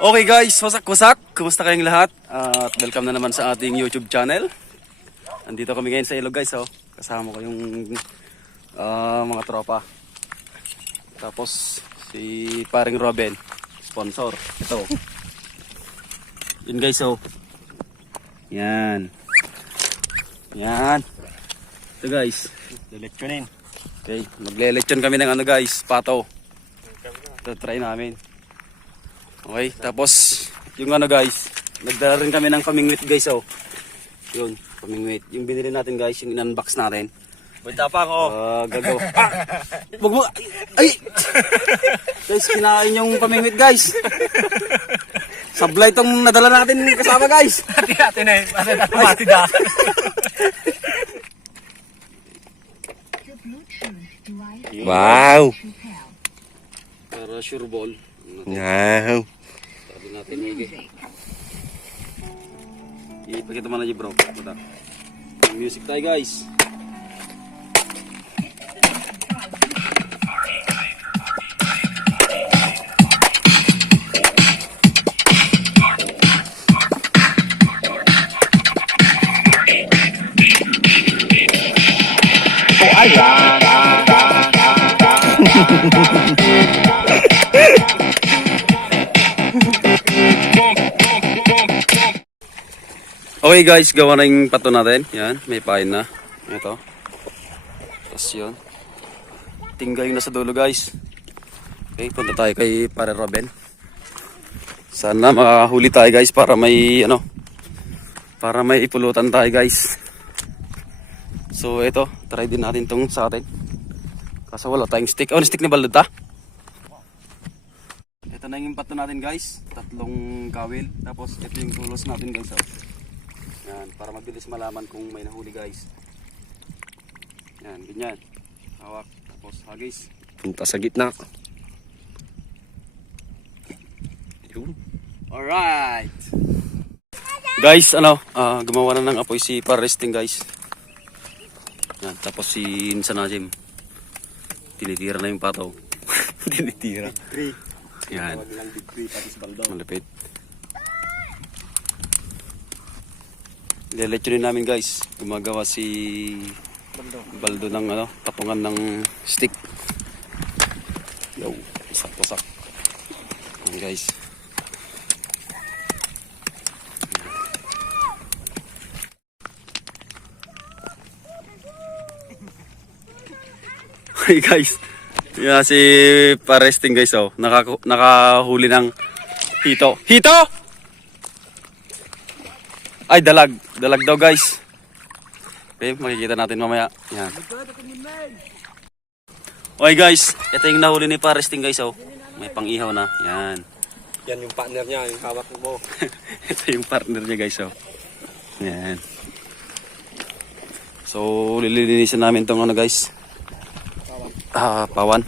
Okay guys, wasak-wasak. Kumusta kayong lahat? At welcome na naman sa ating YouTube channel. Andito kami ngayon sa ilog guys. Oh. Kasama ko yung mga tropa. Tapos si paring Robin, sponsor. Ito. Yun guys oh. Yan. Yan. Ito guys. Lelechonin. Okay, magle-lechon kami ng ano guys, pato. Ito try namin. Okay, tapos yung ano guys, nagdala rin kami ng pamingwit guys oh. Yun, pamingwit. Yung binili natin guys, yung in-unbox natin. Punta pa ako. Gago. Wag mo. Ay! Guys, kinain yung pamingwit guys. Sablay tong nadala natin kasama guys. Hati-hati na yun. Mati da. Wow! Para sure ball. Wow! Sabi natin higi. Ipakita mo na dyan bro. Puta. Music tayo guys. Okay guys, gawa na yung pato natin. Yan, may pain na. Ito. Tapos yun. Tingga yung nasa dulo guys. Okay, punta tayo kay Pare Robin. Sana makahuli tayo guys para may ano, para may ipulutan tayo guys. So ito, try din natin tong sa atin. Kaso wala tayong stick. Oh, stick ni Baldod ta. Ito na yung pato natin guys. 3 kawil. Tapos ito yung tulos natin guys. Oh. Yan, para mabilis malaman kung may nahuli guys. Yan, ganyan. Hawak. Tapos hagis. Punta sa gitna. Alright. Guys, ano, gumawa na ng apoy si Paresting guys. Yan, tapos si Insan Najim. Tinitira na yung pataw. Tinitira. Yan. Malapit. Lelechonin namin guys. Gumagawa si Baldo ng ano, patungan ng stick. Yo, wasak-wasak. Yan guys. Hey guys. Yan si Paresting guys oh. Nakahuli ng hito. Hito! Ay, dalag. Dalag daw guys. Okay, makikita natin mamaya. Yan. Okay guys, ito yung nahuli ni Paresting guys oh. May pang-ihaw na. Yan. Yan yung partner niya, yung hawak mo. Ito yung partner niya guys oh. Yan. So, lilinisin namin tong ano guys. Pawan.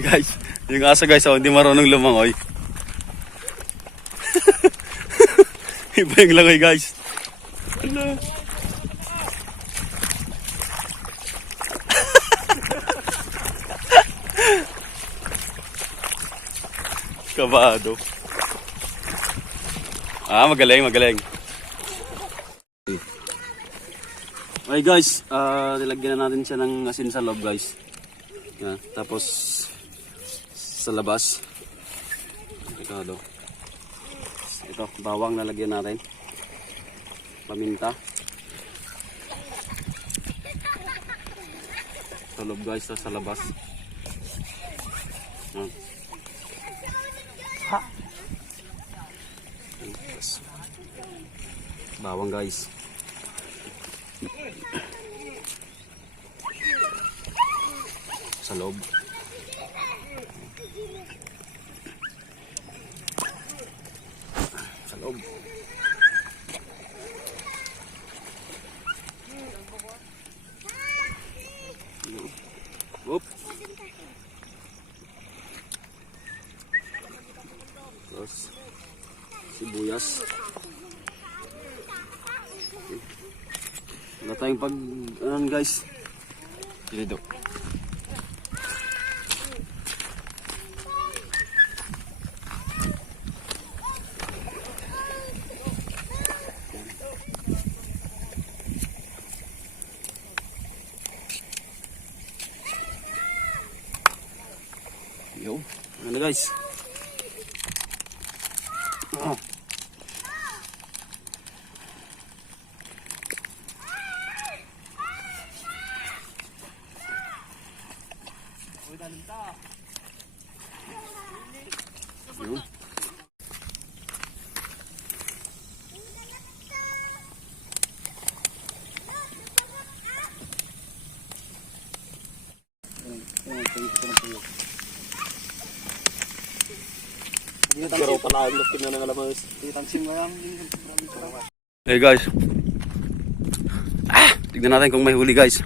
Guys, yung aso guys oh, hindi marunong lumangoy. Iba yung langoy guys. Ano? Kabado. Magaling, magaling. Okay guys, nilagyan na natin siya ng asin sa loob guys. Yan, tapos sa labas. Ito, bawang nalagyan natin. Paminta. Sa loob guys, sa labas. Yan. Bawang guys. Sa loob. Sa loob. Oop. Terus sibuyas. Wala tayong pag guys. Dito. guys. Oh. Yun. Pero pala ang lupin na ng alamas. Hey guys. Tignan natin kung may huli guys.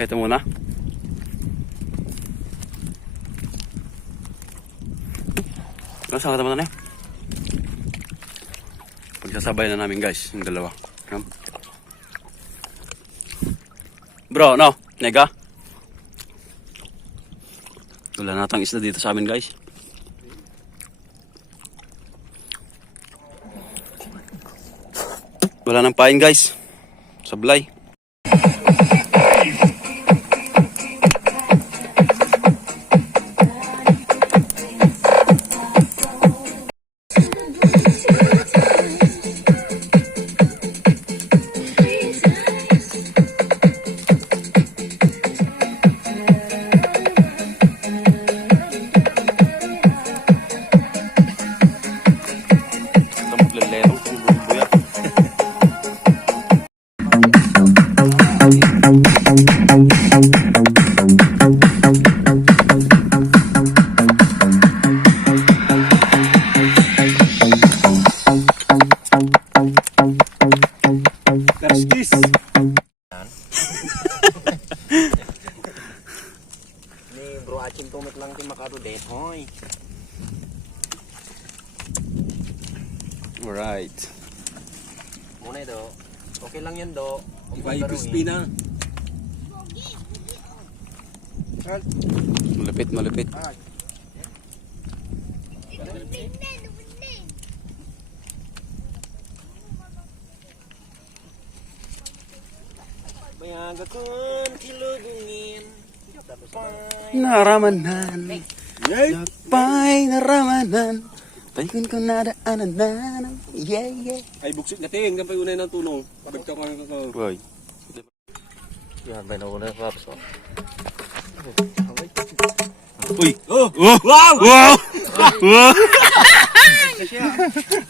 Ito muna. Saan ka naman na? Pagsasabay na namin guys, yung dalawa. Bro, no? Nega? Wala natang isda dito sa amin guys. Wala nang pain guys. Sablay. lang kay makarudet, hoy. Alright. Muna do. Okay lang yan do. Iba'y crispy na. Malapit, malapit. Bayaga kun kilugungin. Naramanan. Yapay naramanan. Paikon ko nadaanan na. Yeah, yeah. Ay buksit natin, kampay unay ng tunong. Pagka ka ka. Boy. Yan, may nauna sa rapso. Uy! Oh! Oh! Wow! Wow! Wow!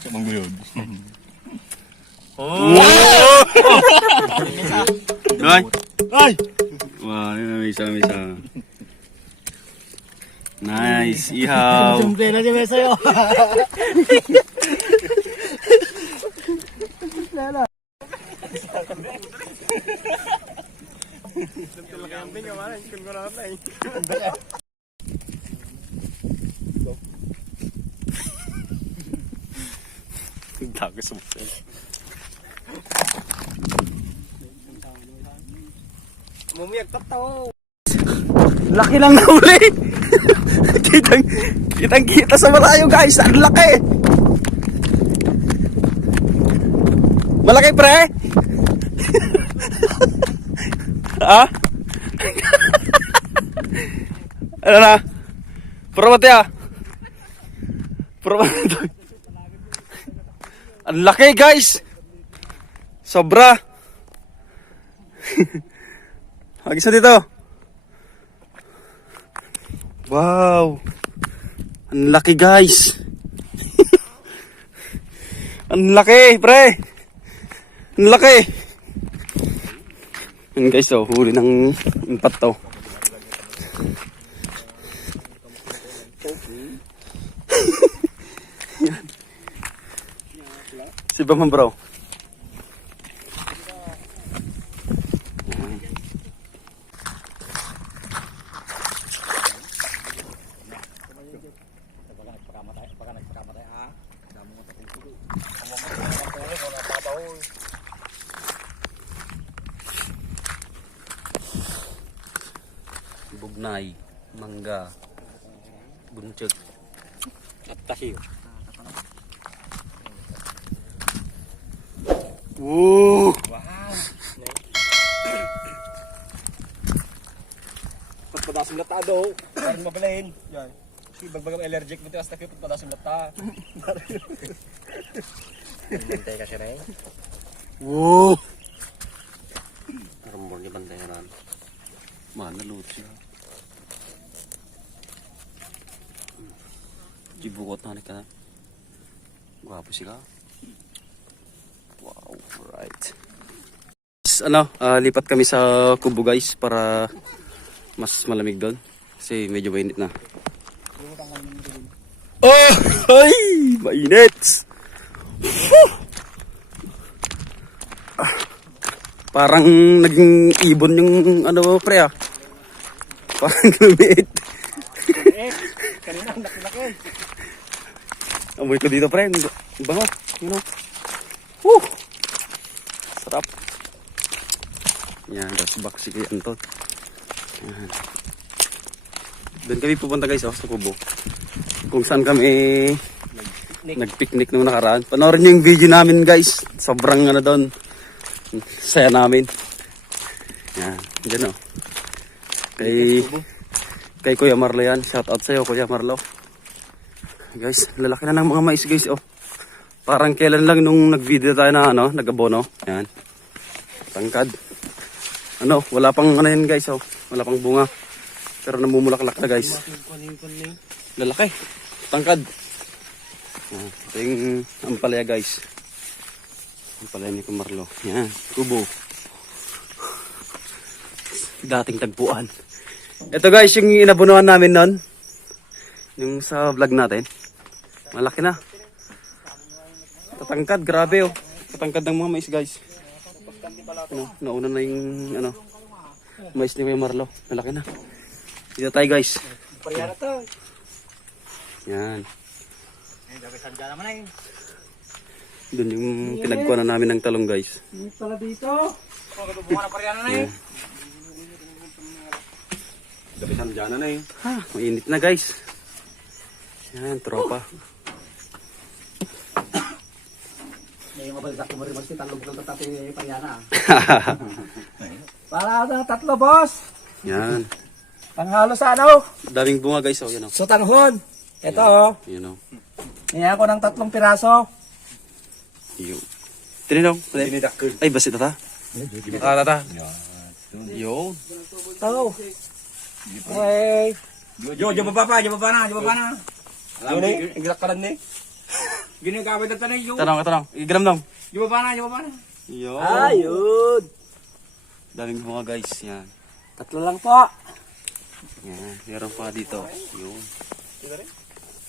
Samang guyod. Oh! Ay! Ay! Wow, may isa. Nice, ihaw. Jumpe na di ba sa'yo? Tago sa mukha. Mumiyak tataw. Laki lang na uli. kitang kita sa malayo guys. Ang laki. Malaki pre. Ha? Ano na? Puro mati ah. Puro mati. Ang laki guys. Sobra. Agis na dito. Wow. Ang laki guys. Ang laki pre. Ang laki. Yan guys oh, huli ng impat to. Si Bama bro. Bugnay, mangga, bunceg, At tahiw. wow. Pagpadasim na tado. Parang mabalain. Yan. Kasi bagbagam allergic mo ito hasta kayo pagpala sa mata. Bantay ka siya rin. Wow! Rambol niya bantay rin. Mana luto siya. Jibukot na ka na. Gwapo siya. Wow, right. Lipat kami sa kubo guys para mas malamig doon. Kasi medyo mainit na. Oh! Ay! Mainit! Parang naging ibon yung pre ah. Parang lumiit. Kanina ang laki-laki. Amoy ko dito pre. Bango. You know. Woo! Sarap. Yan, that's back si Kuya Anton. Yan. Doon kami pupunta guys sa kubo. Kung saan kami nagpiknik nung nakaraan. Panoorin niyo yung video namin guys. Sobrang doon. Saya namin. Yan, dyan o. Kay Kuya Marlo yan. Shout out sa'yo Kuya Marlo. Guys, lalaki na ng mga mais guys oh. Parang kailan lang nung nag-video tayo na nag-abono. Yan. Tangkad. Wala pang yan guys oh. Wala pang bunga. Pero namumulaklak na guys. Lalaki. Tangkad. Ito yung ampalaya guys. Ampalaya ni Kumarlo. Yan. Kubo. Dating tagpuan. Ito guys yung inabunuan namin nun. Yung sa vlog natin. Malaki na. Tatangkad. Grabe oh. Tatangkad ng mga mais guys. Nauna na yung mais ni Kuya Marlo. Malaki na. Dito tayo guys. Pariyara to. Yan. Sandya naman eh. Doon yung pinagkuha na namin ng talong guys. Pala dito. Bunga na pariyara na eh. Gabi sandya na eh. Ha, mainit na guys. Yan, tropa. May mabaldak mo rin si talong ng tatati pariyara. Para na tatlo boss. Yan. Panghalo sa Daming bunga guys oh, yan oh. So tanghon. Ito oh. Yan oh. Niya ako ng 3 piraso. Yo. Tininaw. Dinidakkel. Ay, basit na ta. Tata. Yo. Tao. Hey. Jo baba na. Alam ni, igilak ka lang ni. Gini ka ba tanay yo. Tanong. Igram dong. Jo baba na. Yo. Ayun. Daming bunga guys. Yan. 3 lang po. Yan. Meron pa dito. Yun.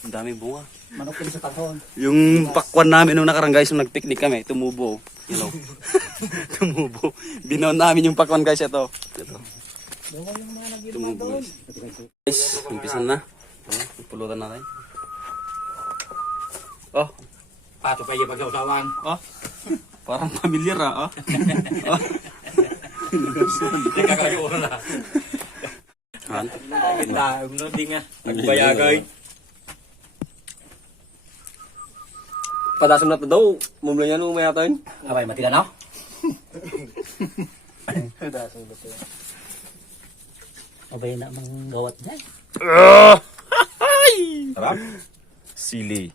Ang daming bunga. Manok din sa tanghon. Yung pakwan namin nung nakarang guys, nung nagpiknik kami, tumubo. You know. Tumubo. Binaon namin yung pakwan guys, ito. Tumubo guys. Guys, umpisan na. Pulutan natin. Oh. Pato pa yung pag-usawan. Oh. Parang familiar ah. Oh. Nagkakayo na. Han? Kita, di nga. Nagbayagay. Padasam na ito daw. Mumula niya nung mayatain. Abay, mati na no? Padasam na ito. Abay na mang gawat dyan. Sarap. Sili.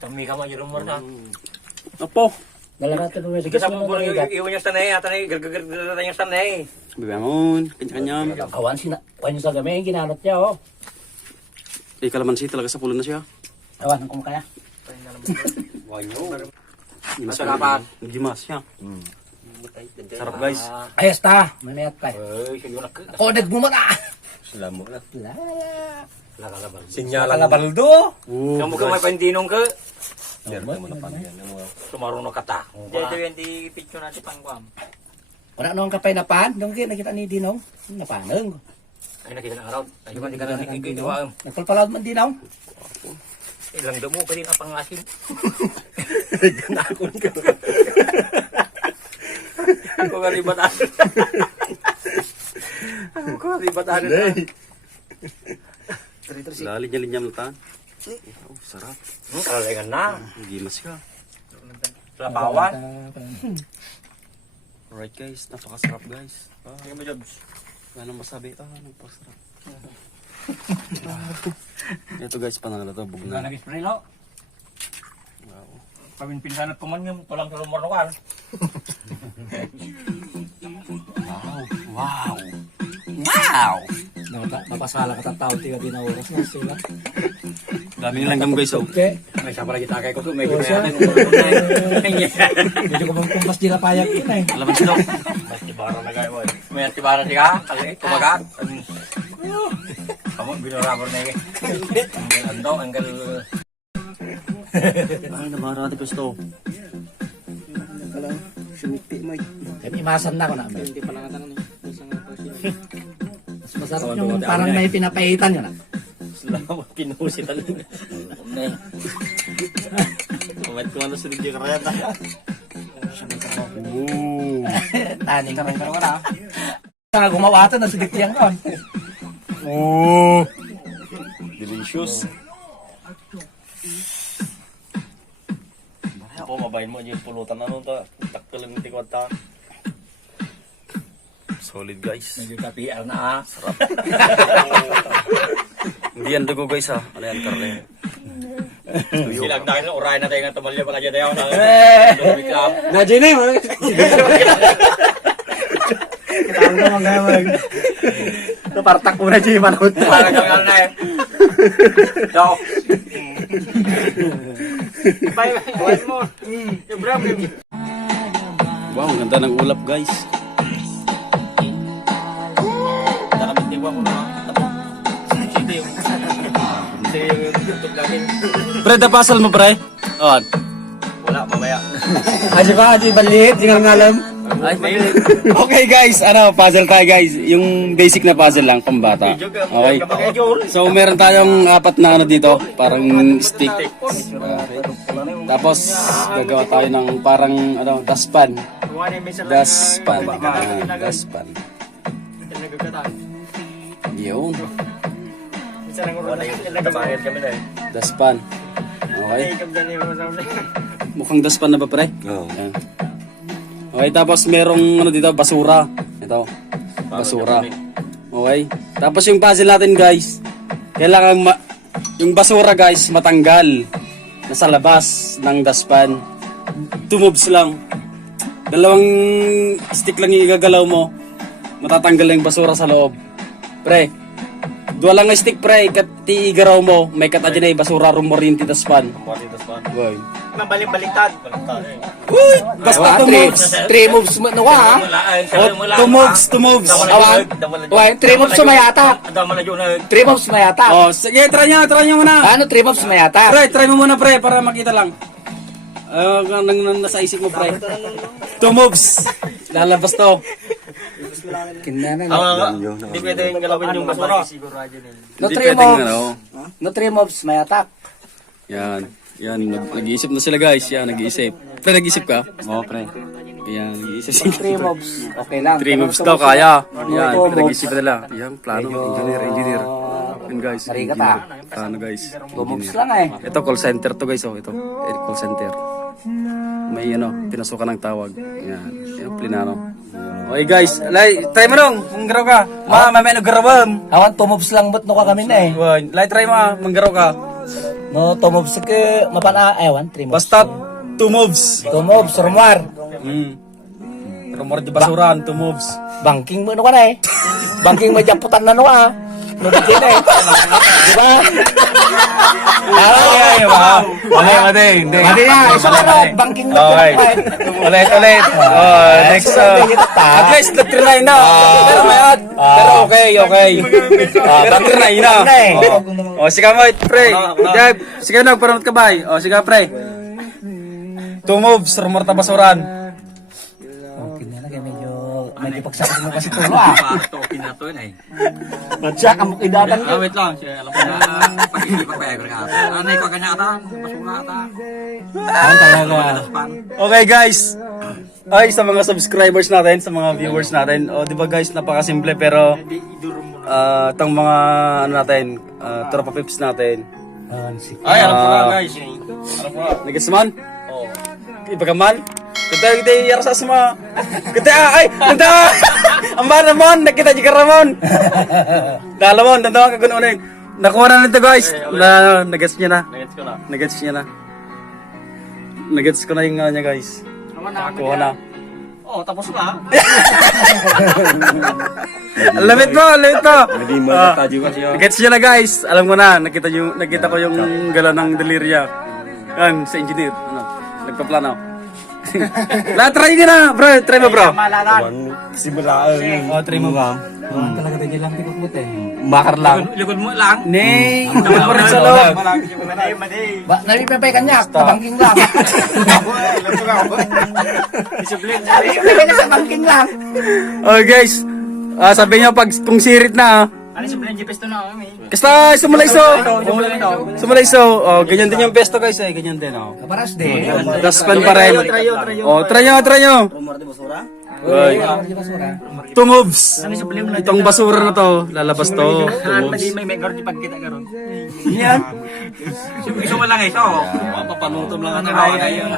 Tami ka mo yung rumor na. Apo. Dalaga ito naman. Sige, sabi mo iwan yung sanay. Atanay, gargagargara yung sanay. Bibamon. Kanya-kanya. Awan yung sa gamay. Ginanot niya, oh. Kalamansi talaga sa pulo na siya. Awan, kung kaya. Wanyo. Masarap. Gimas siya. Sarap guys. Ayos ta. Manayat pa. Ako nagbumat ah. Sila mo na. Sinyala Labaldo. Kamu ka may pandinong ka. Tumarong na kata. Dito yung di picture natin pangguam. Wala nung kapay na pan. Nung nakita ni Dinong. Napanang. Ay nakita ng araw. Ay di ka na Nagpalpalad man Dinong. ilang damo pa rin ang pangasim. Ganakon ka. Ako nga ribatan. Ako nga ribatan. Linya-linya lutan. Oh, sarap. Kalalengan na. Gimas ka. Lapawan. Alright guys, napakasarap guys. Yung mo jobs. Wala nang masabi. Napakasarap. Ito guys, panalo to, bug Nga na. nag-spray lo. Paminpinsan at kumanyam, tulang sa lumarnukan. Wow! Wow! Napasala ka tao, tiga din na oras na sila. Daming langgam guys, oh. Okay. May siya pala kita kay ko to, may Oh, siya. Medyo ko kumpas di lapayag yun eh. Laban sila. Mas tibara na kayo boy. May tibara siya, kali kumagat. Kamu binurabor na yun. Anggal ando, anggal... Ay, nabarati gusto. Yan, imasan na ako na. Hindi pala natanong. Mas masarap yung parang may pinapaitan yun ah. Salamat, pinusi talaga. Kumat ko ano sunod yung karayata. Taning ka rin ka na. Nga gumawa ito, nasigit yan ko. Oh! Delicious. Ako, mabayin mo yung pulutan na nun ta. Takto lang yung tikwata. Solid guys. Medyo ka-PR na ah. Hindi yan dugo guys ha. Ano yan, karne? Silang dahil na urayan na tayo nga tumalya pala dyan tayo. Nadya na yun. Kita ko naman gawag. Napartak mo na dyan yung manahot. Parang kang na eh. So. Buhay mo. Yung bravo. Wow, ang ganda ng ulap guys. Nakamintigwa ko na. Hindi yung... Hindi yung YouTube namin. Pre, napasal mo pre? On. Wala, mamaya. Aji ba? Aji balit? Di nga ngalam. Ay, okay guys, puzzle tayo guys. Yung basic na puzzle lang, pambata. Okay. So meron tayong apat na ano dito, parang stick. Tapos gagawa tayo ng parang dustpan. Dustpan. Dustpan. Yun. Wala yung tabayad kami na eh. Dustpan. Okay. Mukhang dustpan na ba pre? Oo. Yan. Okay, tapos merong dito, basura. Ito, basura. Okay. Tapos yung puzzle natin guys, kailangan yung basura guys matanggal. Nasa labas ng dustpan. 2 moves lang. 2 stick lang yung igagalaw mo. Matatanggal na yung basura sa loob. Pre, 2 lang nga stick pre, ti igaraw mo, may kata dyan ay basura rumorin ti dustpan. Boy. Mabalik-baliktad. Uy! Basta 2 moves. 3 moves mo na ha? 2 moves, 2 moves. Awan. 3 moves sumayata. 3 moves sumayata. Oh, sige, try nyo muna. Ano 3 moves sumayata? Pre, try mo muna pre, para makita lang. Nasa isip mo pre. 2 moves. Lalabas to. Kinana Hindi pwede yung galawin yung basura. No Hindi 3 pwedeng, moves. ano. No 3 moves sumayata. Yan. Yan, nag-iisip na sila guys. Yan, nag-iisip. Pre, nag-iisip ka? Oo, pre. Yan, nag-iisip sila. 3 moves. Okay lang. 3 moves daw, kaya. Yan, pinag-iisip nila. Yan, plano. Engineer. Yan guys. Marikat ah. Plano guys. 2 moves lang eh. Ito, call center to guys. Oh, ito. Call center. May pinasukan ng tawag. Yan. Yan, plinano. Okay guys, try mo nung. Manggaraw ka. Mamaya naggarawam. Awan 2 moves lang ba't no ka kami na eh. Try mo manggaraw ka. No 2 moves ke mapana ewan 3 moves. Basta 2 moves. 2 moves rumar. Rumor di basuran, 2 moves. Banking mo no ka na eh. Banking mo jamputan na no ah. Nubigyan na eh. Diba? Ay, wow. Mali. Hindi na. Isa na no. Banking mo. Okay. Ulit. Next. At least, nag-try na. Pero mayat. Pero okay. Pero try na. O, sige mo, pre. Sige na, parang kabay. O, sige, pre. 2 moves, rumor ta basuran. Okay na lang. Medyo pagsakit mo kasi tulo ah. Okay na to yun eh. Madyak ang idatan ko. Wait lang. Alam ko na. Pag hindi pa pwede ka. Anay ko kanya ata. Basura ata. Ano talaga? Okay guys. Ay, sa mga subscribers natin, sa mga viewers natin. O, di ba guys, napakasimple pero itong mga tropa pips natin. Ay, alam ko na guys. Alam ko na. Nagets man? Oo. Iba ka man? Kita yara sa sama. Kita Amba Ramon, nakita si Ramon. Dalamon, tanda ka kuno ulit. Nakuha na nito guys. Nagets niya na. Nagets ko na. Nagets niya na. Nagets ko na yung niya guys. Nakuha na. Oh, tapos na. Lamit mo, lamit mo. Hindi mo nataji ko siya. Nagets niya na guys. Alam ko na, nakita ko yung galaw ng delirya. Yan, sa engineer. Ano, nagpaplano. Try niya na, bro. Try mo, bro. Simulaan. Oh, try mo, bro. Talaga tayo lang tikot mo tayo. Makar lang. Likod mo lang. Ning, tama pa rin sa loob. Nalipipay ka niya, kabangking lang. Discipline. Nalipipay ka niya, kabangking lang. Oh, guys. Sabi niyo pag kung sirit na, Ano discipline GPS to na kami? kasta sumulaiso. Sumulaiso. Oh, ganyan din yung pesto guys, eh. Ganyan din, oh. Paras din. Daspan pa rin. Oh, try nyo. Oy. Two moves. Ano discipline mo na? Itong basura na to, lalabas to. Two moves. May garon di pagkita garon. Yan. Iso mo lang ito. Papanutom lang ano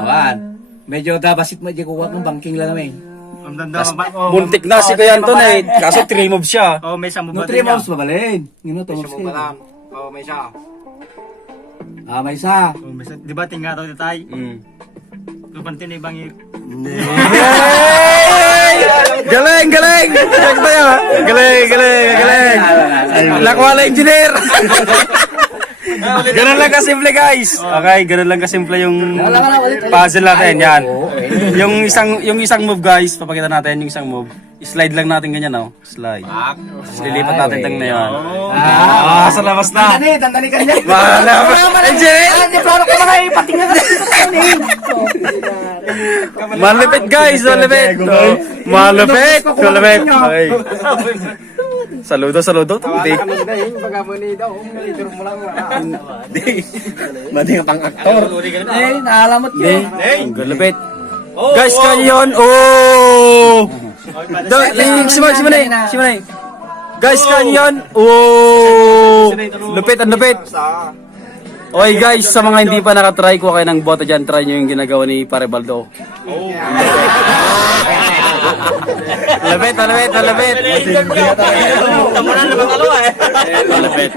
Awan. Medyo dabasit mo, di kuwat ng bangking lang namin. Ang danda ba? Muntik na si Kuya Anton eh. Kaso 3 moves siya. Oh, may sambo No, ba 3 moves babalin. Ngino to moves Sambo pa lang. Oh, may siya. May isa. Oh, may sa, di ba tinga daw tay? Lupantin ni bangir. Galing! Check tayo. Galing. Lakwala engineer. Ganun lang kasimple guys. Okay, ganun lang kasimple yung puzzle natin. Yan. Yung isang move guys, papakita natin yung isang move. Slide lang natin ganyan, oh. Slide. Tapos lilipat natin tang na yan. Sa labas na. Tandani ka niya. Malabas. Engineer! Plano ko mga ipatingnan ka. Malapit guys, malapit. Malapit. Okay. Saludo. Hindi. Mati nga pang aktor. Naalamot yun. Ang galapit. Guys, kanya yun. Oh! Simanay. Guys, kanya yun. Oh! Lupit. Okay guys, sa mga hindi pa nakatry, kuha kayo ng bota dyan. Try nyo yung ginagawa ni Pare Baldo. Malapit.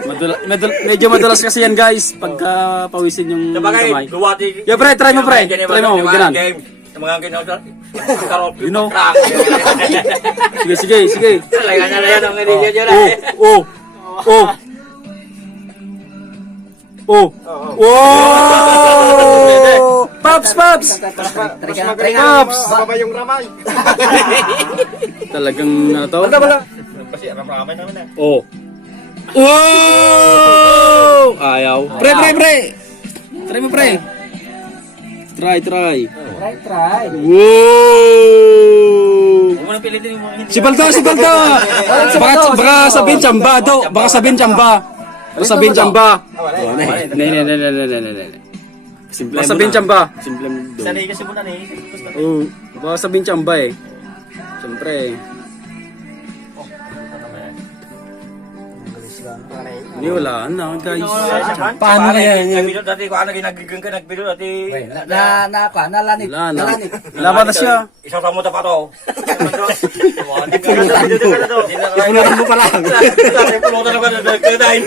Malapit. Medyo madulas kasi yan guys. Pagka pawisin yung kamay. Yeah, pre, try mo. Ganun. Mga ginawa. You know? Sige. Talaga na yan ang nililya dyan. Pops! Pops! yung ramay. Talagang ano to? Kasi ramay namin na. Oh! Ayaw. Pre! Try mo, pre. Try. Try. Huwag mo nang pilitin yung mga hindi. Si Baldo! Baka sabihin tsamba. Baka sabihin tsamba. Baka sabihin tsamba. Sanay kasi muna na eh. Baka sabihin tsamba eh. Siyempre. Hindi, wala na guys. Paano kaya yan? Nagbilo dati ko ano ginagiging ka nagbilo dati. Nalanit. Wala na. Laban na siya. Isang sa mo ta pa to. Ipunuran mo pa lang. Pulutan na ka na kadain.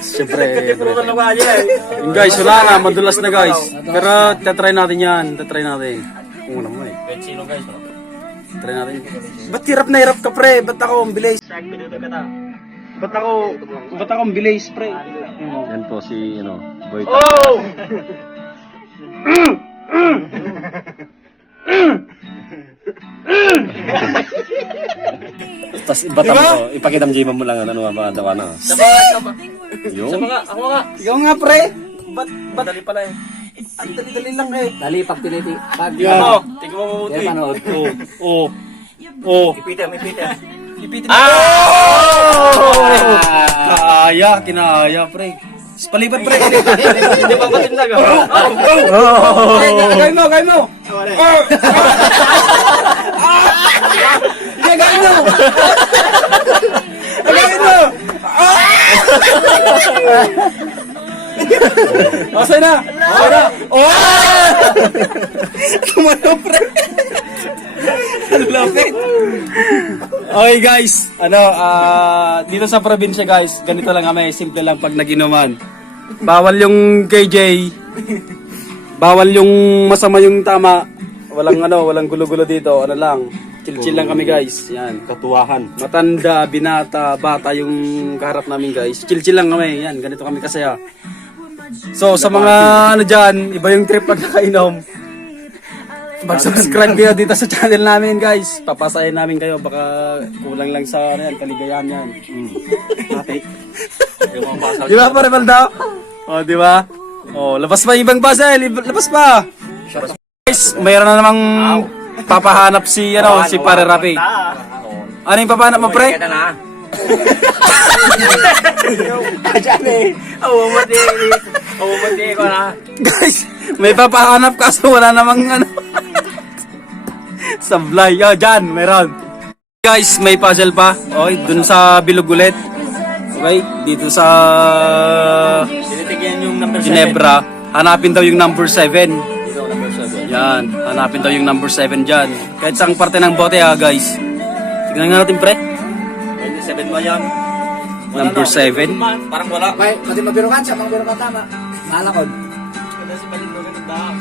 Siyempre. Pulutan na ka aja eh. Yung guys, wala na. Madulas na guys. Pero tatry natin yan. Kung ano mo eh. Kahit sino guys. Try natin. Ba't hirap na hirap ka pre? Ba't ako ang bilis? Shark pinuto ka ta. Ba't ako ang bilis pre? Yan po si, Boy. Oh! Tapos ibatam mo, ipakidamjiman mo lang ano mga dawa na. Sama. Yun. Ako nga. Ikaw nga pre. Dali pala eh. Ang dali-dali lang eh. Dali, pag tiniti. Pag Tingnan mo mabuti. Kaya panood. Ipitem. Kinaya pre. Palibad pre. Hindi pa patindag. Gawin mo. Gawin mo. Okay na! Okay na! Oh! Tumano, pre! Ang lapit! Okay guys, dito sa probinsya guys, ganito lang kami, simple lang pag naginuman. Bawal yung KJ, bawal yung masama yung tama, walang gulo-gulo dito, ano lang, chill-chill lang kami guys, yan. Katuwahan. Matanda, binata, bata yung kaharap namin guys, chill-chill lang kami, yan, ganito kami kasaya. So sa mga ano dyan, iba yung trip pag nakainom, mag-subscribe kayo dito sa channel namin guys. Papasahin namin kayo. Baka kulang lang sa ano yan, kaligayahan yan. Mati. Di ba pare Baldaw? O di ba? O labas pa yung ibang basa. Labas pa. Guys, mayroon na namang papahanap si si Pare Rapi. Ano yung papahanap mo pre? Kaya na. Ayan eh. Awumati ko na. Guys, may papahanap kaso wala namang sablay. Oh, dyan, meron. Guys, may puzzle pa. Okay, dun sa bilog ulit. Okay, dito sa Tinitigyan yung number 7. Ginebra. Hanapin daw yung number 7. Dito, number 7. Yan, hanapin daw yung number 7 dyan. Kahit saang parte ng bote ha, guys. Tignan nga natin, pre. 27 ba yan? Number 7. Parang wala. May, pati mabirukan siya, mga birukan tama. Nalakod. Wala si Balindogan ng dahang.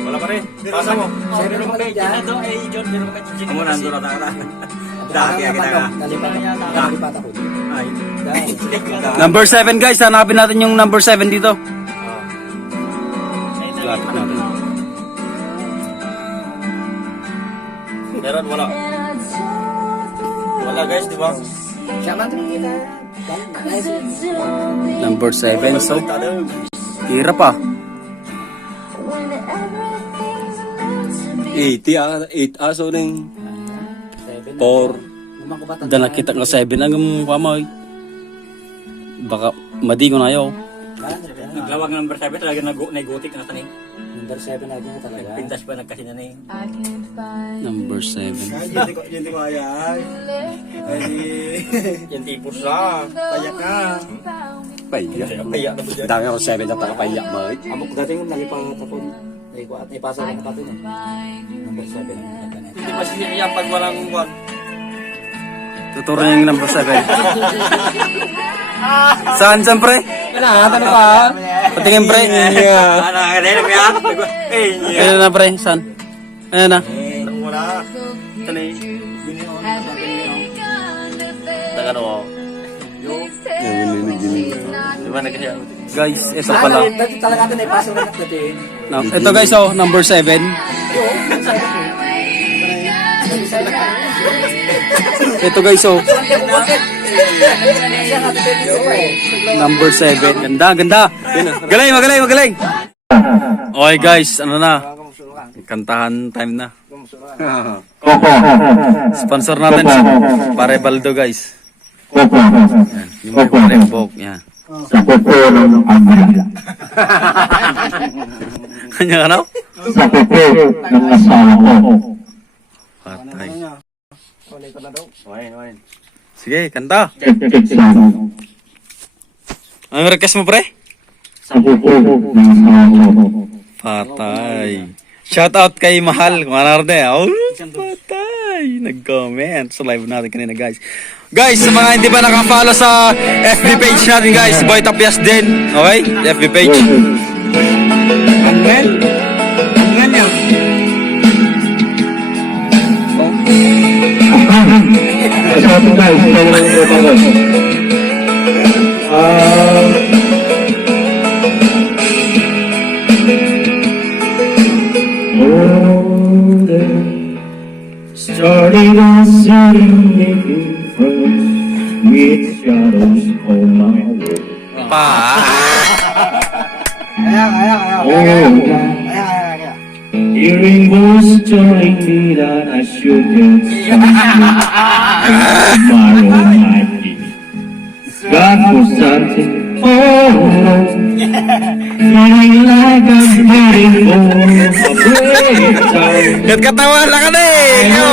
Wala pa rin. Pasa mo. Sabi mo ulit dyan. Ito ay John, meron ka chichik. Amo nando na taka. Dati kita ka. Nalipat ako. Ay. Number 7, guys. Hanapin natin yung number 7 dito. Lapit natin. Meron, wala. Wala guys, di ba? Siya man rin kita. Number 7. So, hirap pa. 8 aso rin. 4. Da nakita ko 7 ang mukha mo. Baka madi ko na ayaw. Naglawag ng number 7, talaga nag-gotik na tanin. Number 7 lagi na talaga. Pintas pa nagkasi na eh. Number 7. Hindi ko ayaw. Yan tipos na. Payak ka. Payak. Kaya na mo dyan. Dami ako 7 na taka payak mo. Amok dati yung nalipat ako. Naipasa ko na pati na. Number 7. Hindi pa siya pag walang wag. Tuturo niya yung number 7. Saan pre? Tanong ka. Patingin pre. Ano ka rin kaya? Ayun na pre, saan? Ayun na. Wala. Tanay. Taga no. Di ba nagkaya? Guys, ito pala. Dati talaga ito naipasa ko na dati. Ito guys, oh, number 7. Ito guys, oh. Number 7. Ganda, ganda. Galing, magaling. Okay guys, ano na? Kantahan time na. Sponsor natin si Pare Baldo guys. Yan, yung may Parembok. Yan. Sa pupulo ng amala. Kanya ano? Sa pupulo ng asawa ko. Patay. Sige, kanta. Tekteksan. Ano request mo pre? Sa pupulo ng asawa ko. Patay. Shout out kay Mahal. Kumanarde. Oh, patay. Nag-comment sa live natin kanina guys. Guys, sa mga hindi pa nakafollow sa FB page natin guys, Boy Tapias din. Okay? FB page. Angel? Angel yan. Sa pupulo ng asawa ko. Starting on seeing first with shadows on my wall. Pa. Hearing voice telling me that I should get tomorrow might be. God for something, feeling like I'm heading for a break time. Kat katawa lang ka na eh. Yo.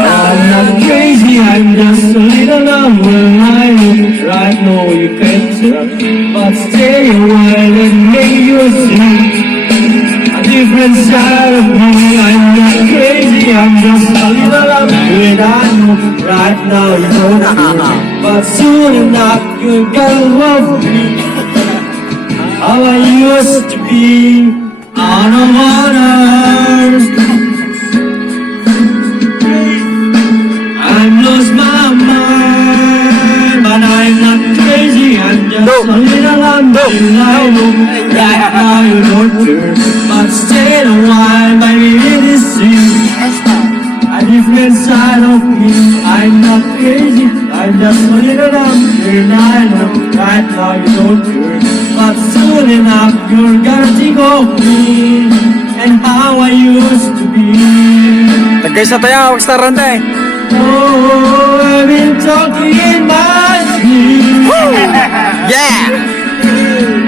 I'm not crazy, I'm just a little unreliable. I know you can tell, but stay a while and make you see a different side of me. I'm not crazy, I'm just a little afraid. I know right now you don't care, but soon enough you're gonna love me how I used to be out of honors. I've lost my mind, but I'm not crazy. I'm just a little until I know right now you don't care, but stay a while, baby, it is true. A different side of me. I'm not crazy. I'm just a little until I know right now you don't care, but soon enough you're gonna think of me and how I used to be. Tagay sa tayo, staran tayo. Oh, I've been talking in my sleep. Yeah!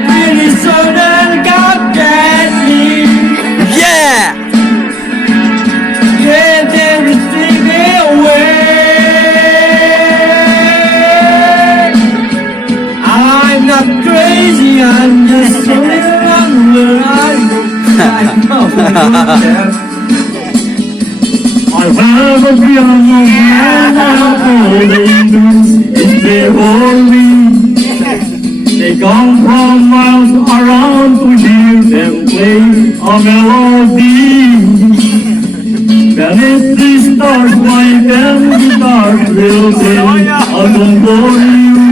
Really so that God get me. Yeah! Get everything away. I'm not crazy, I'm just so little where I go. I know I have a feeling of man all they do is they hold me. They come from miles around to hear them play a melody. Then if the stars like them guitars will sing a song for you.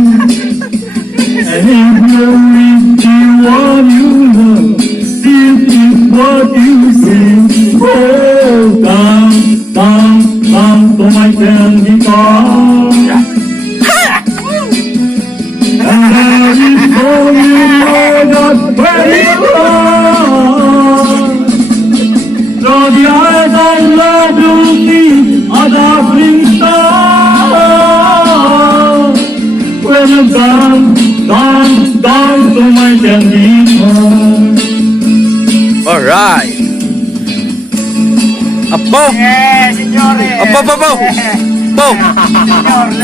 And if you're with the one you love, this is what you sing. Oh, come, come, come to my ten guitar. And that is all you know that where you are. So the eyes I love to see a dazzling star. When you dance, dance, dance to my ten guitar. Alright! Apo! Apo, apo, apo! Apo!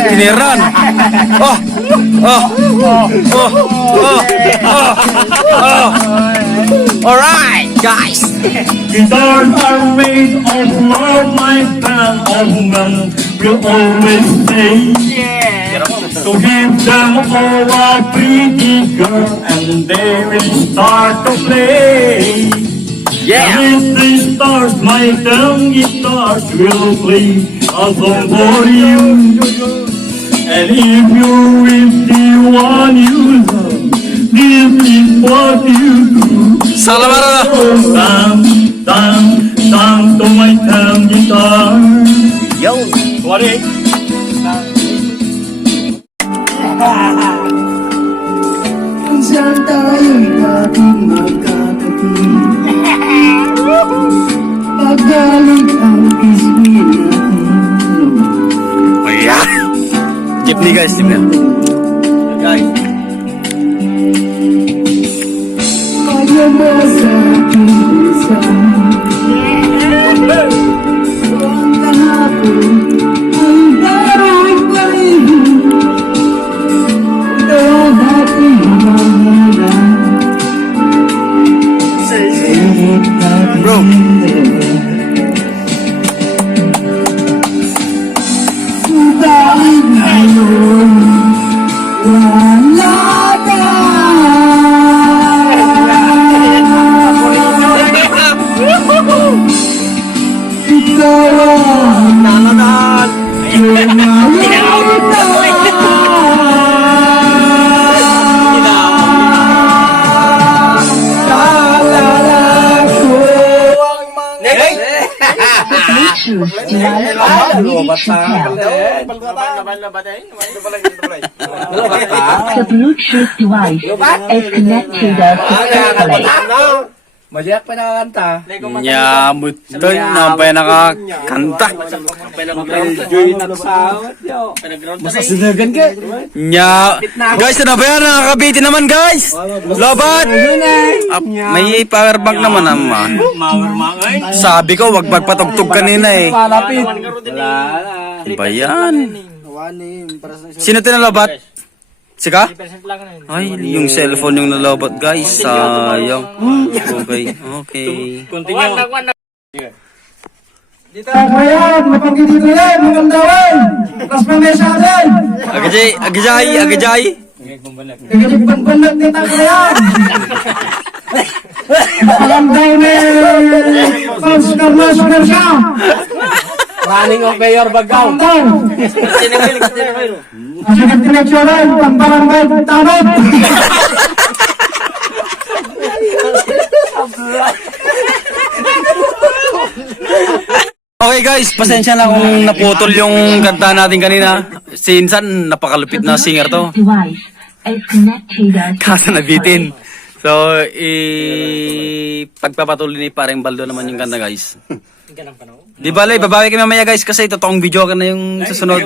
Iniran! Oh! Oh! Oh! Oh! Oh! Oh! Alright, guys! Guitars are made of love, my fan of men will always say. So give them all a pretty girl and they will start to play. Yeah! And if the stars, my ten guitars will play a song for you. And if you're with the one you love, this is what you do. Salamara! Oh, dance, dance, dance to my ten guitar. Yo! Sorry. Kung saan tayo'y dating magkatating, paggaling ang pisngi natin. Oh yeah! Jeepney guys, jeepney. Guys. Kaya mo sa aking isang, ang kahapon, ang darang paligid. Pero dating mahalan, sa'yo't natin Bro. Subalit ngayon, wala ka. Ikaw ang nananat, The Bluetooth device is connected successfully. Mayak pa nakakanta. Nyamut to, nampay nakakanta. Joy na sahot yo. Masasinagan ka. Guys, ano ba yan? Nakakabiti naman guys. Lobat! May power bank naman naman. Sabi ko, wag magpatugtog kanina eh. Malapit. Ba yan? Sino tinalobat? Sika? 10% lang na. Ay, yung cellphone yung nalobot guys. Sayang. Okay. Okay. Continue. Ayan, mapag dito rin, magandawin. Tapos mamesa din. Agajay. Nagigipag-bandag dito ko yan. Magandaw ni Pans Carlos Garcia. Running of Mayor Bagaw. Magandaw. Asyik direksyonan, pambarangay, tanod. Okay guys, pasensya na kung naputol yung kanta natin kanina. Si Insan, napakalupit na singer to. Device is connected Kaso nabitin. So, pagpapatuloy ni pareng Baldo naman yung kanta guys. Ganang panahon. Di ba, babawi kayo mamaya guys kasi totoong video ka na yung susunod.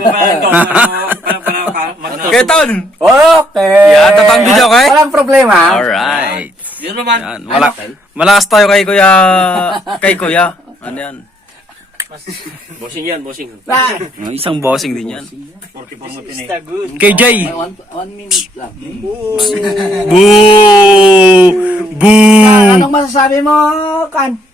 Okay, Ton! Okay. Yeah, totoong video ka eh? Walang problema. Alright. Yun naman. Yan, malakas tayo kay Kuya. Ano yan? Bossing yan, bossing. Isang bossing din yan. 44 mo tinay. Good. KJ! 1 minute lang. Boo! Boo! Anong masasabi mo, Kan?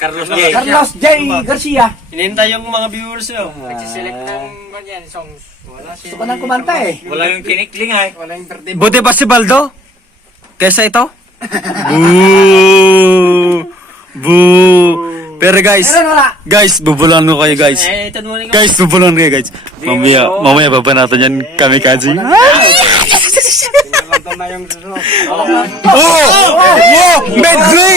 Carlos J. Carlos J. Garcia. Hinihintay yung mga viewers nyo. Nagsiselect ng ganyan songs. Wala Gusto ko nang kumanta eh. Wala yung kinikling ay. Wala yung birthday. Buti pa si Baldo? Kesa ito? Boo! Boo! Pero guys, Pero wala. bubulan mo kayo guys. Ito mo rin. Guys, bubulan kayo guys. Mamaya babanatan yan kami kaji. Oh! Medley!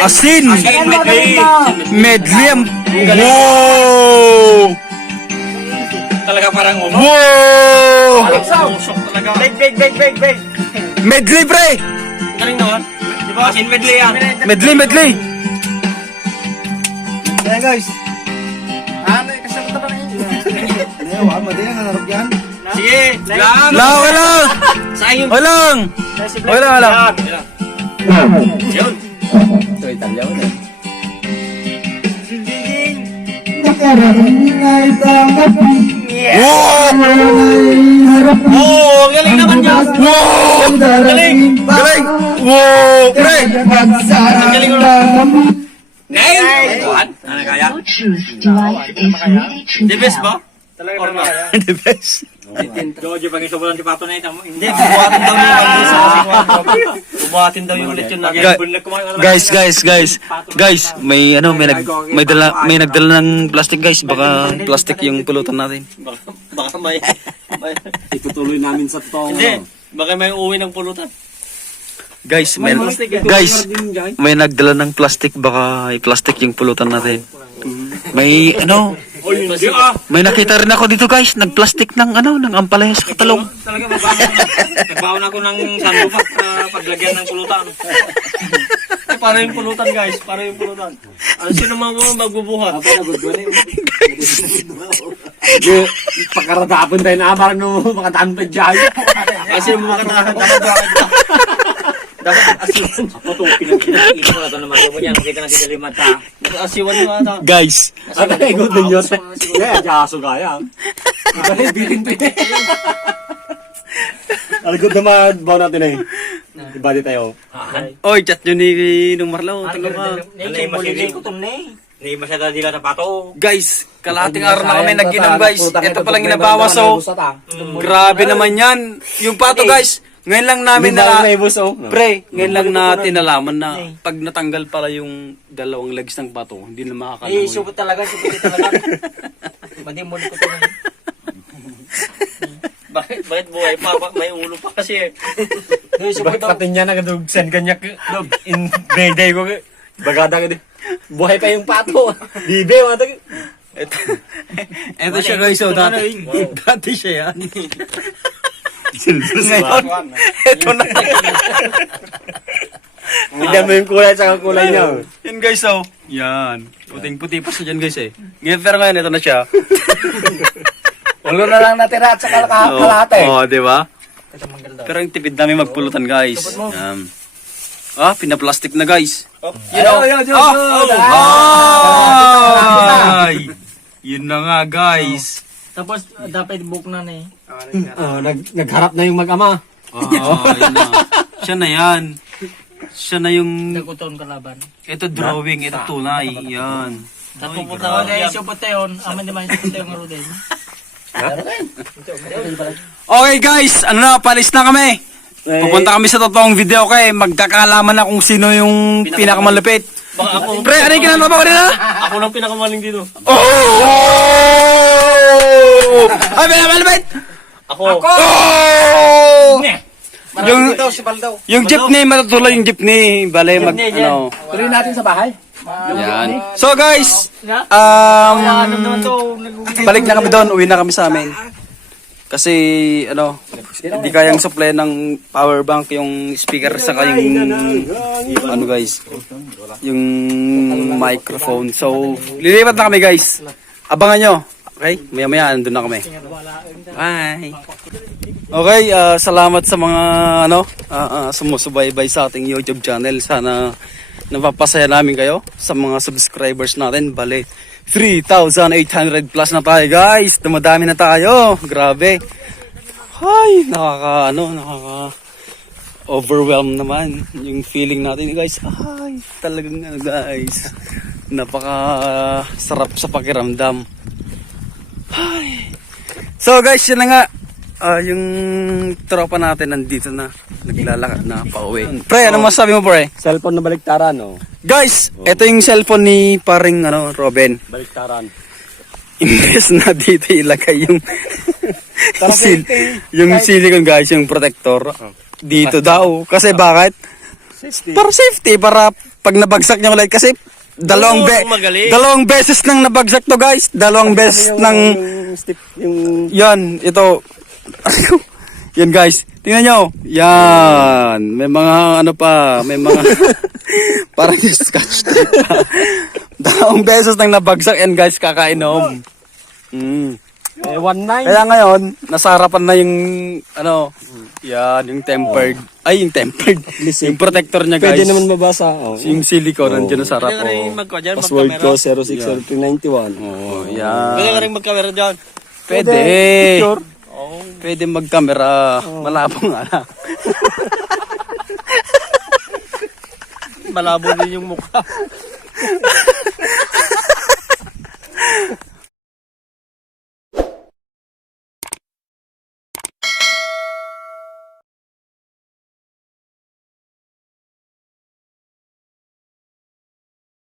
Asin! Medley ang... Wow! Talaga parang Wow! usok talaga. Beg. Medley pre! Galing naman. Di ba? Sin medley yan. Medley! Kaya guys. Sige. Lang. Okay lang! Saan yung... Okay lang! Yun. Ito Italia ko eh. Wow! Oh, galing naman yan. Wow! Galing. Wow! Pre! Galing mo. Nine. What? Ano kaya? Bluetooth device is ready to The best pair. ba? Talaga naman. The best. Jojo, pag isobulan si Pato na ito. Hindi, bubuhatin daw yung bubuhatin daw yung lechon natin. Guys, may nagdala ng plastic guys, baka plastic yung pulutan natin. Baka may... Itutuloy namin sa totoong Hindi, baka may uwi ng pulutan. Guys, may nagdala ng plastic, baka plastic yung pulutan natin. May Hindi may nakita rin ako dito guys, nagplastic ng ng ampalaya sa katalong. Talaga magbaon ako ng sandupak na paglagyan ng pulutan. Para yung pulutan guys, para yung pulutan. Ano sino magbubuhat? Pagkaratapon tayo na parang makatantad dyan. Kasi mga dapat asiwan. Ako to, pinag-iit ko na ito naman. Huwag mo yan, nakita natin sa limata. Asiwan mo ata. Guys, Ano na ikot din yun? Kaya, jaso gaya. Bitin pa eh. Alagod naman, bawa natin eh. Ibadi tayo. oy, chat nyo ni Nung Marlaw, tingnan ka. Nalay masyadong ko ito na eh. Hindi masyadong dila na pato. Guys, kalating araw na kami nag-inom guys. Ito palang ginabawas so. Grabe naman yan. Yung pato guys, ngayon lang namin Pre, ngayon lang natin nalaman na pag natanggal pala yung dalawang legs ng pato, hindi na makakalangoy. Subot talaga. Madi mo ko ito na. Bakit buhay pa? May ulo pa kasi eh. Bakit pati niya nagadugsen kanyak in day ko. Bagada ka din. Buhay pa yung pato. Bibe, mga tag... Ito siya guys, so dati siya yan. Ngayon, ito na. Tignan mo yung kulay at kulay niya. Yan guys, so. Yan. Puting-puti pa siya dyan guys eh. Ngayon, pero ngayon, ito na siya. Ulo na lang natira at sa kalahate. Oo, di ba? Pero yung tipid namin magpulutan guys. Pinaplastic na guys. Ay! Yun na nga guys. Tapos dapat book na eh. Nagharap na yung mag-ama. Yun na. Siya na yan. Siya na yung... Naguton kalaban. Ito drawing, ito tunay. Yan. Tapos pupunta ko dahil siya puteon. Aman naman siya puteon nga rodin. Okay guys, ano na, palis na kami. Pupunta kami sa totoong video kay magkakalaman na kung sino yung pinakamalupit. Baka ako, Pre, ano yung kinantabaw ko nila? ako lang pinakamaling dito. Oh! Ay, pinakamalupit! Ako. Oh! Yung, si Baldaw. yung jeepney, matutuloy yung jeepney. Bale, mag, ano. Tuloy natin sa bahay. Yan. So guys, Ano naman to? balik na kami doon, uwi na kami sa amin. Kasi, ano, hindi kayang supply ng power bank yung speaker sa yung, ano guys, yung microphone. So, lilipat na kami guys. Abangan nyo. Okay? Maya-maya, andun na kami. Bye! Okay, salamat sa mga, ano, sumusubaybay sa ating YouTube channel. Sana napapasaya namin kayo sa mga subscribers natin. Bale, 3,800 plus na tayo guys. Dumadami na tayo. Grabe. Ay, nakaka overwhelm naman yung feeling natin guys. Ay, talagang ano guys. Napaka sarap sa pakiramdam. Ay. So guys, yun na nga. Yung tropa natin nandito na. Naglalakad na pauwi. Pre, ano masasabi mo pre? Cellphone na baliktaran, no? Guys, ito yung cellphone ni paring Robin. Baliktaran. Imbes na dito ilagay yung yung silicone guys, yung protector. Dito daw. Kasi bakit? Para safety, para pag nabagsak niya ulit. Kasi dalawang beses nang nabagsak to guys. Dalawang beses nang yan, ito. Yan guys. Tingnan nyo. Yan. May mga ano pa. May mga parang yung scotch tape pa. Dalawang beses nang nabagsak yan guys. Kakainom. One night. Kaya ngayon, nasa harapan na yung ano. Yan. Yung tempered. Ay, yung tempered. Yung protector niya guys. Pwede naman mabasa. Oh. Yung silicone nandiyan sa harap. Password ko 06391. Oh, yan. Pwede ka rin magkamera dyan. Pwede. Pwede mag-camera. Malabo nga lang. Malabo din yung mukha.